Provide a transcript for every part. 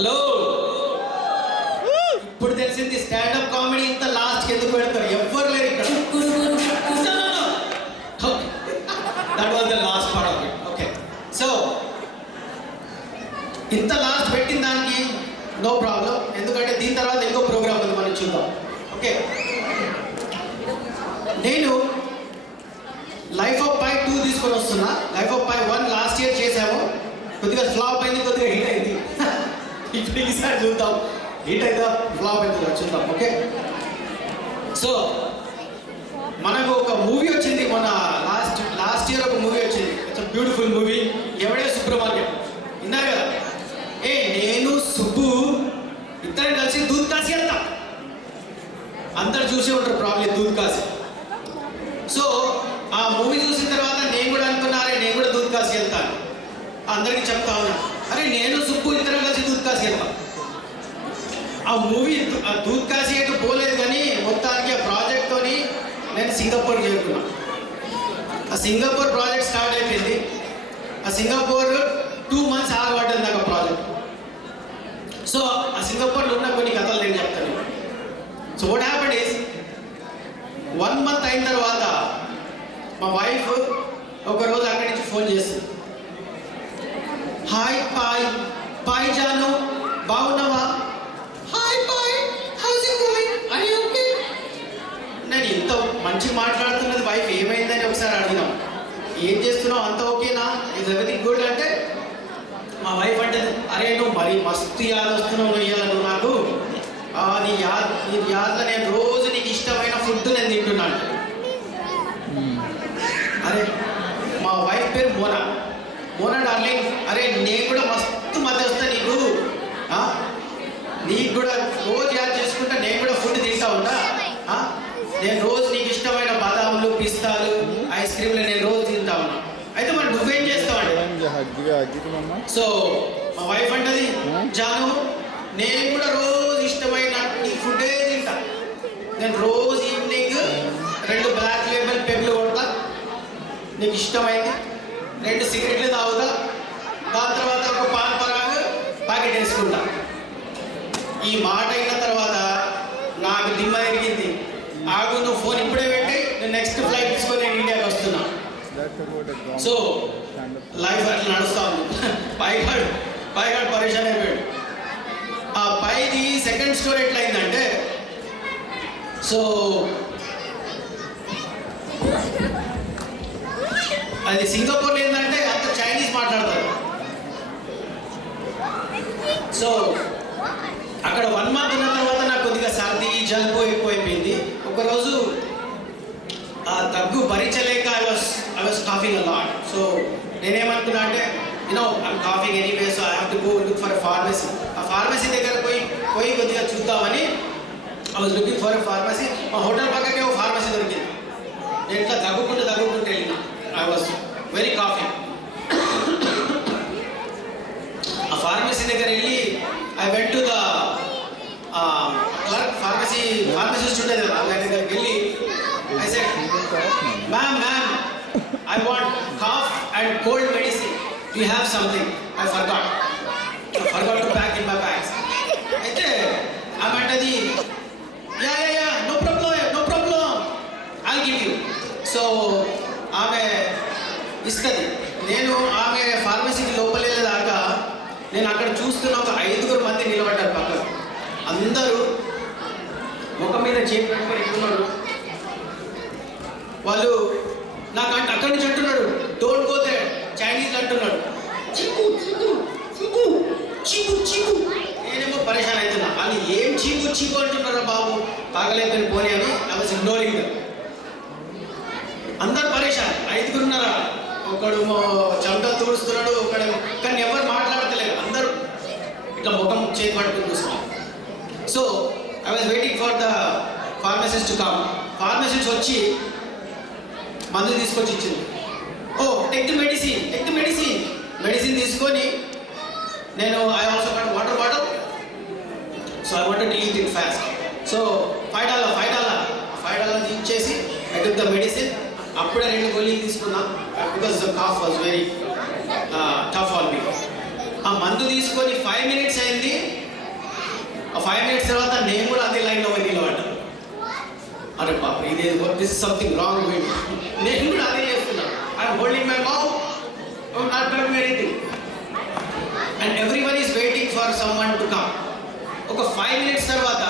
హలో, ఇప్పుడు తెలిసింది stand up comedy ఇంత లాస్ట్ ఎందుకు పెడతారు? ఎవ్వరు లేరు ఇక్కడ. That was the last part of it. Okay, so ఇంత లాస్ట్ పెట్టిన దానికి నో ప్రాబ్లం, ఎందుకంటే దీని తర్వాత ఇంకో ప్రోగ్రామ్ ఉంది, మనం చూద్దాం. ఓకే, నేను లైఫ్ ఆఫ్ పై 2 తీసుకొని వస్తున్నా. Life of Pi 1 last year చేసాము, కొద్దిగా ఫ్లాప్ అయింది, కొద్దిగా హిట్ అయింది. ఇప్పుడు ఈసారి చూద్దాం హిట్ అయితే ఫ్లాప్ అవుతుందా చూద్దాం. ఓకే, సో మనకు ఒక మూవీ వచ్చింది మొన్న, లాస్ట్ ఇయర్ ఒక మూవీ వచ్చింది. ఇట్స్ బ్యూటిఫుల్ మూవీ, ఎవడే సుబ్రహ్మణ్యం. విన్నారు కదా? నేను సుబ్బు ఇద్దరు కలిసి దూద్ కాసి వెళ్తాం. అందరు చూసి ఉంటారు ప్రాబ్లం దూద్ కాసి. సో ఆ మూవీ చూసిన తర్వాత నేను కూడా అనుకున్నారే నేను కూడా దూద్ కాసి వెళ్తాను. అందరికీ చెప్తా ఉన్నా, అరే నేను సుబ్బు ఇద్దరం కలిసి దూద్ కాసి వెళ్తాం. ఆ మూవీ దూద్ కాసి అయితే పోలేదు, కానీ మొత్తానికి ఆ ప్రాజెక్ట్తోని నేను సింగపూర్ చేరుకున్నా. ఆ సింగపూర్ ప్రాజెక్ట్ స్టార్ట్ అయిపోయింది. ఆ సింగపూర్ 2 months ఆగబడ్డది నాకు ఆ ప్రాజెక్ట్. సో ఆ సింగపూర్లో ఉన్న కొన్ని కథలు నేను చెప్తాను. సో వాట్ హ్యాపెండ్ ఈస్, 1 month అయిన తర్వాత మా వైఫ్ ఒకరోజు అక్కడి నుంచి ఫోన్ చేస్తుంది. హాయ్ పాయ్, పాయ్ జాను బాగున్నావా? హాయ్ పాయ్, how's it going, are you okay? నేను ఇంత మంచి మాట్లాడుతున్నది వైఫ్ ఏమైందని ఒకసారి అడిగినాం. ఏం చేస్తున్నావు, అంత ఓకేనా, ఇస్ ఎవ్రీథింగ్ గుడ్ అంటే మా వైఫ్ అంటే, అరే నువ్వు మరి మస్తు యాద్ వస్తున్నావు నువ్వు నాకు. నీ యాద్లో నేను రోజు నీకు ఇష్టమైన ఫుడ్ నేను తింటున్నాను. అరే మా వైఫ్ పేరు మోనా. మోనా డార్లింగ్, అరే నేను కూడా మస్తు మధ్య వస్తా నీకు. నీకు కూడా రోజు యాద్ చేసుకుంటా, నేను కూడా ఫుడ్ తింటా ఉంటా. నేను రోజు నీకు ఇష్టమైన బాదాములు, పిస్తాలు, ఐస్ క్రీమ్లు నేను రోజు తింటా ఉన్నా. అయితే మరి నువ్వేం చేస్తావండి? సో మా వైఫ్ అంటది, జాను నేను కూడా రోజు ఇష్టమైన నీ ఫుడ్డే తింటా. నేను రోజు ఈవినింగ్ 2 బ్లాక్ లేబుల్ పెగ్గులు కొడతా, నీకు ఇష్టమైంది 2 సిగరెట్లు తాగుతా, దాని తర్వాత ఒక పాన్ పరాగ్ ప్యాకెట్ వేసుకుంటా. ఈ మాట అయిన తర్వాత నాకు దిమ్మ తిరిగింది. ఆగు, నువ్వు ఫోన్ ఇప్పుడే పెట్టి నేను నెక్స్ట్ ఫ్లైట్ తీసుకొని నేను ఇండియాకి వస్తున్నా. సో లైఫ్ అట్లా నడుస్తా ఉంది. పైగాడు పరేషాన్ అయిపోయాడు. ఆ పైది సెకండ్ స్టోరీ ఎట్లయిందంటే, సో అది సింగపూర్లో ఏంటంటే అంత చైనీస్ మాట్లాడతారు. సో అక్కడ 1 month ఉన్న తర్వాత నాకు కొద్దిగా సర్ది జలుబు ఎక్కువైపోయింది. ఒకరోజు ఆ దగ్గు భరించలేక I was coughing a lot. So నేనేమనుకున్నా అంటే, I'm coughing anyway, so I have to go look for a pharmacy. ఆ ఫార్మసీ దగ్గర పోయి కొద్దిగా చూద్దామని I was looking for a pharmacy. మా హోటల్ పక్కకే ఒక ఫార్మసీ దొరికింది. నేను ఇట్లా దగ్గుకుంటూ వెళ్ళిన. I was very coughing. ఆ ఫార్మసీ దగ్గర వెళ్ళి I went to the clerk, pharmacist ఉండేది కదా, ఆయన దగ్గరికి వెళ్ళి I said, ma'am I want cough and cold medicine. Do you have something? I forgot to pack in my bags. అయితే ఆమె అంటది, yeah no problem I'll give you. So ఆమె ఇస్తుంది. నేను ఆమె ఫార్మసీకి లోపల వెళ్ళేదాకా నేను అక్కడ చూస్తున్న ఒక 5 మంది నిలబడ్డారు పక్కన. అందరూ ముఖం మీద చేతి పెట్టుకొని ఎక్కున్నారు. వాళ్ళు నాకు అక్కడి నుంచి అంటున్నాడు, డోంట్ గో దేర్, చైనీస్ అంటున్నాడు, చీకు. నేనేమో పరేషాన్ అవుతున్నా. వాళ్ళు ఏం చీకు అంటున్నారా బాబు, తాగలేదని పోనీ అని ఐ వాజ్ ఇగ్నోరింగ్. అందరు పరేషాన్, 5 ఉన్నారా. ఒకడు చెమటలు తుడుస్తున్నాడు, కానీ ఎవరు మాట్లాడతలేదు. అందరూ ఇట్లా ముఖం చేతి పట్టుకుని చూస్తున్నాం. So I was waiting for the pharmacist to come. Pharmacist వచ్చి మందు తీసుకొచ్చి ఇచ్చింది. టేక్ ది మెడిసిన్ తీసుకొని నేను I also got water bottle. So I wanted to eat it fast. So $5 ఇచ్చేసి ఐ టుక్ ద మెడిసిన్. అప్పుడే 2 గోళీలు తీసుకున్నా, because the cough was very tough on me. ఆ మందు తీసుకొని 5 minutes అయింది, ఆ 5 minutes తర్వాత నేను కూడా అదే లైన్లో పోయి నిలబడ్డాను. అరే బాబు ఇదే this is something wrong with నేను కూడా అదే చేస్తున్నాను. I'm holding my mouth, I'm not doing anything and everyone is waiting for someone to come. ఒక 5 minutes తర్వాత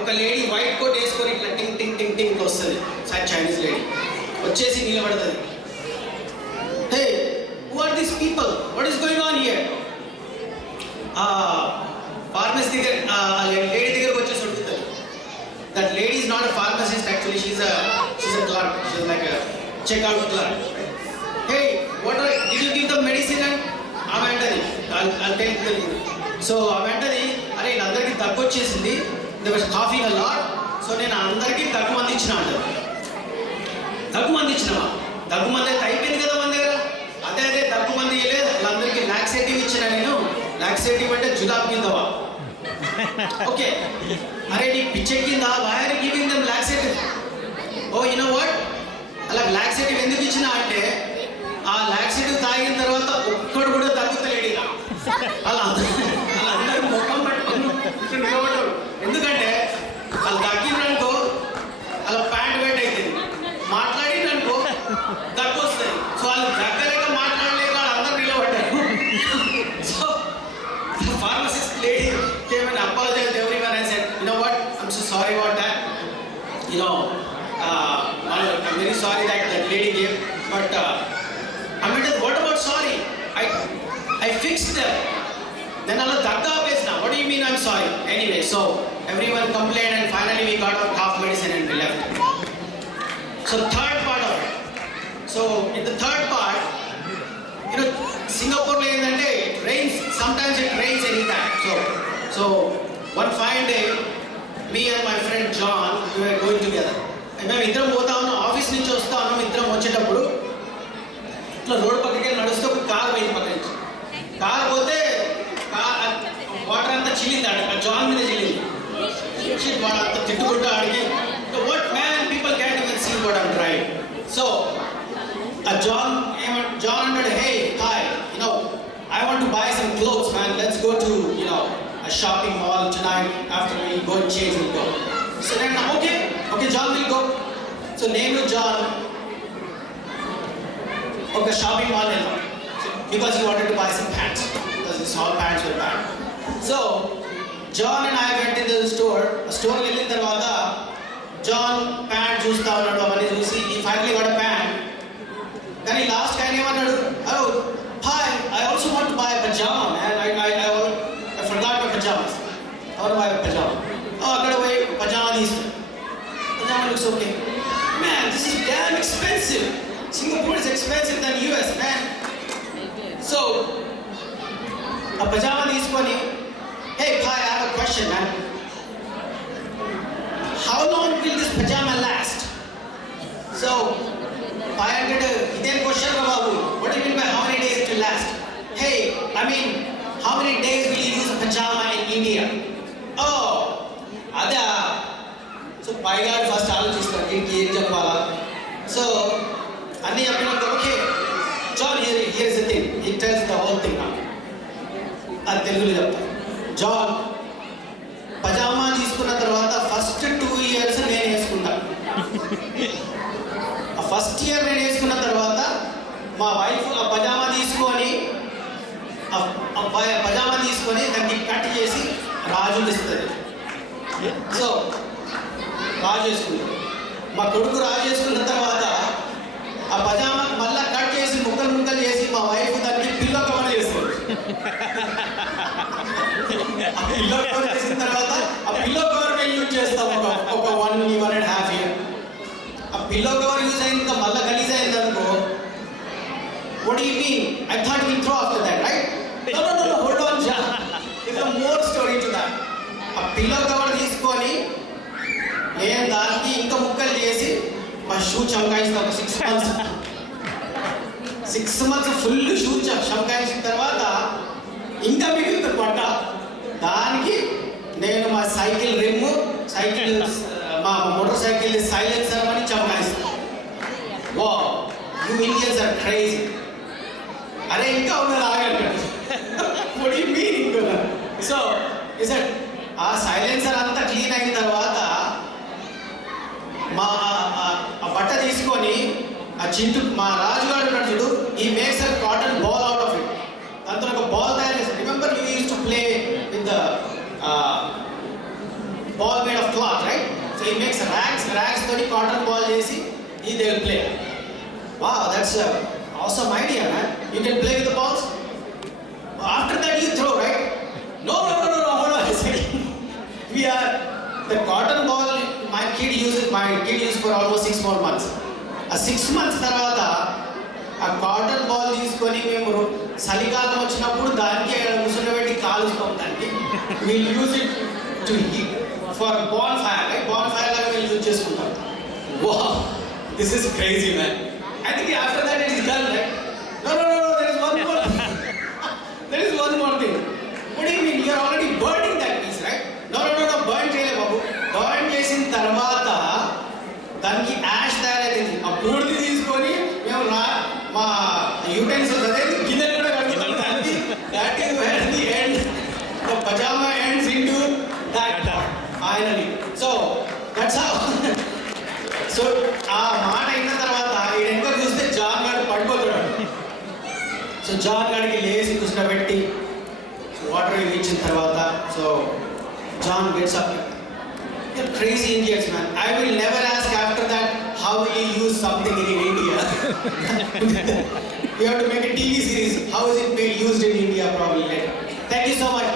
ఒక లేడీ వైట్ కోట్ వేసుకొని ఇట్లా టింగ్ టింగ్ టింగ్ టింగ్ వస్తుంది. చైనీస్ లేడీ వచ్చేసి నిలబడుతుంది. Hey who are these people, what is going on here? Pharmacy దగ్గర లేడీ దగ్గరకు వచ్చేసి ఉంటుంది. That lady is not a pharmacist, actually she's a clerk, she's like a checkout clerk. Hey what are did you give the medicine? And ఆమె అంటది so ఆమె అంటది అరే వీళ్ళందరికీ దగ్గు వచ్చేసింది, they was coughing a lot, so నేను అందరికీ దగ్గు మంది ఇచ్చిన అంటది. దగ్గు మంది ఇచ్చినవా? దగ్గు మంది అయితే అయిపోయింది కదా మన దగ్గర. అదే దగ్గు మంది ఇవ్వలేదు, వాళ్ళందరికీ లాక్సేటివ్ ఇచ్చిన నేను. లాక్సేటివ్ అంటే జులాబ్ కిందవా? ఓకే అరే నీ పిచ్చెక్కిందా? Why are you giving them laxative? Oh you know what, అలా లాక్సేటివ్ ఎందుకు ఇచ్చిన అంటే ఆ లాక్సేటివ్ తాగిన తర్వాత ఒక్కడు కూడా తగ్గుతలేడు ఇలా. వాళ్ళందరూ ముఖం పట్టుకొని నిలబడ్డారు. ఎందుకంటే వాళ్ళు తగ్గిందనుకో అలా ప్యాంట్ వెయిట్ అవుతుంది, మాట్లాడిందనుకో దగ్గు వస్తుంది. సో వాళ్ళు దగ్గరగా మాట్లాడలేక వాళ్ళందరూ నిలబడ్డారు. So pharmacist lady came and apologized to everyone and said, you know what, I'm so sorry about that. You know, I'm very sorry that lady gave, but I mean, what about sorry? I fixed them. Then Allah dagga pesna. What do you mean I'm sorry? Anyway, so everyone complained and finally we got our cough medicine and we left. So third part of it. So in the third part, you know, Singapore ఏంటంటే it rains, sometimes it rains anytime. So one fine day, me and my friend John, we were going together. మేము ఇద్దరం పోతా ఉన్నాం, ఆఫీస్ నుంచి వస్తా ఉన్నాం. ఇద్దరం వచ్చేటప్పుడు ఇట్లా రోడ్ పక్కకి నడుస్తూ ఒక కార్ పోయింది పక్క నుంచి. కార్ పోతే వాటర్ అంతా చిల్లింది, జాన్ మీద చిల్లింది. వాడు అంతా తిట్టుకుంటూ అడిగి what man, people can even see what I'm trying. So John అంటాడు, hey, hi, you know, I want to buy some clothes, man. Let's go to, you know, a shopping mall tonight. After we go and change, we'll go. So then, okay, John will go. So name John, okay, shopping mall because he wanted to buy some pants because his all pants were bad. So John and I went into the store. A store వెళ్ళిన తర్వాత John pant చూస్తా ఉన్నాడు. అవన్నీ చూసి he finally got a pant. కానీ లాస్ట్ ఆయన ఏమన్నాడు, oh hi, I also want to buy a pajama, man. I forgot my pajamas. I want to buy a pajama. అక్కడ పోయి పజామా తీసుకున్నాడు. Pajama looks okay. Man, this is damn expensive. Singapore is expensive than US, man. So ఆ పజామా తీసుకొని, hey hi, I have a question, man. How long will this pajama last? So I had ఇదే క్వశ్చన్ రా బాబు, what do you mean by how many days it will last? Hey, I mean, how many days will you use a pajama in India? Oh, అదా. So పైగా first ఆలోచిస్తాను దీనికి ఏం చెప్పాలా. So అన్నీ చెప్పినాక okay John, here is the thing, he tells the whole thing. అది తెలుగులో చెప్తాను. జాన్, పజామా తీసుకున్న తర్వాత ఫస్ట్ 2 years నేను వేసుకుంటాను. ఫస్ట్ ఇయర్ నేను వేసుకున్న తర్వాత మా వైఫ్ ఆ పజామా తీసుకొని దాన్ని కట్ చేసి రాజులు ఇస్తుంది. సో రాజు వేసుకుంటాడు. మా కొడుకు రాజు వేసుకున్న తర్వాత ఆ పజామా మళ్ళీ కట్ చేసి ముక్కలు చేసి మా వైఫ్ దానికి పిల్లో కవర్ చేస్తుంది. ఆ పిల్లో కవర్ చేసిన తర్వాత ఆ పిల్లో కవర్ మేము యూజ్ చేస్తాం ఒక 1.5 years. ఆ పిల్లో కవర్ యూజ్ అయిన మళ్ళీ గలీజ్ అయింది అనుకో, what do you mean? I thought we'll throw after that, right? No, hold on, John. There's a more story to that. ఆ పిల్లో కవర్ తీసుకొని నేను దానికి ఇంకా ముక్కలు చేసి మా షూ చమకాయిస్తాం. 6 months ఫుల్ షూ చమకాయించిన తర్వాత ఇంకా మిగులుతుంది పట్ట. దానికి నేను మా సైకిల్ రిమ్, మా మోటార్ సైకిల్ సైలెన్సర్ అని చమకాయిస్తాను. వా, యూ ఇండియన్స్ ఆర్ క్రేజీ. అరే ఇంకా ఉన్నది ఆగండి. What do you mean? So he said, ఆ సైలెన్సర్ అంతా క్లీన్ అయిన తర్వాత మా ఆ బట్ట తీసుకొని ఆ చింటు మా రాజుగారు ఉన్నాడు చూడు, ఈ makes a cotton ball out of it. దాంతో ఒక బాల్ తయారు చేసి, remember you use to play with the ball made of cloth, right? So ఈ మేక్స్ ర్యాక్స్ తోటి కాటన్ బాల్ చేసి ఈ they will play. Wow, that's awesome idea, man. You can play with the balls. After that you throw, right? No, hold on a second. We are the cotton ball my kid used for almost 6 more months. ఆ 6 months తర్వాత ఆ cotton ball తీసుకొని మేము చలికాలం వచ్చినప్పుడు దానికి కూర్చోబెట్టి కాలుస్తాం. దానికి will use it to heat for bonfire, right? Bonfire లాగా మేము యూజ్ చేసుకుంటాం. Wow, this is crazy, man. I think after that it is done, right? No, there is one more thing. There is one more thing. What do you mean? You are already burning that piece, right? No, burn చేయలే బాబు. Burn చేసిన తర్వాత దానికి యాష్ తయారైంది. ఆ బూడిది తీసుకొని మేము మా యూటెన్సిల్స్ అదే గిన్నెలు కూడా కడుగుతాం. That is where the end, the pajama ends into that finally. So that's how. So ఆ మాట అయిన తర్వాత వెనక చూస్తే జాన్ గారు పడిపోతున్నాడు. సో జాన్ గారికి లేచి కూర్చోబెట్టి వాటర్ ఇచ్చిన తర్వాత, so John gets up. Crazy Indians, man. I will never ask after that how will you use something in India. We have to make a TV series. How is it being used in India? Probably later. Thank you so much.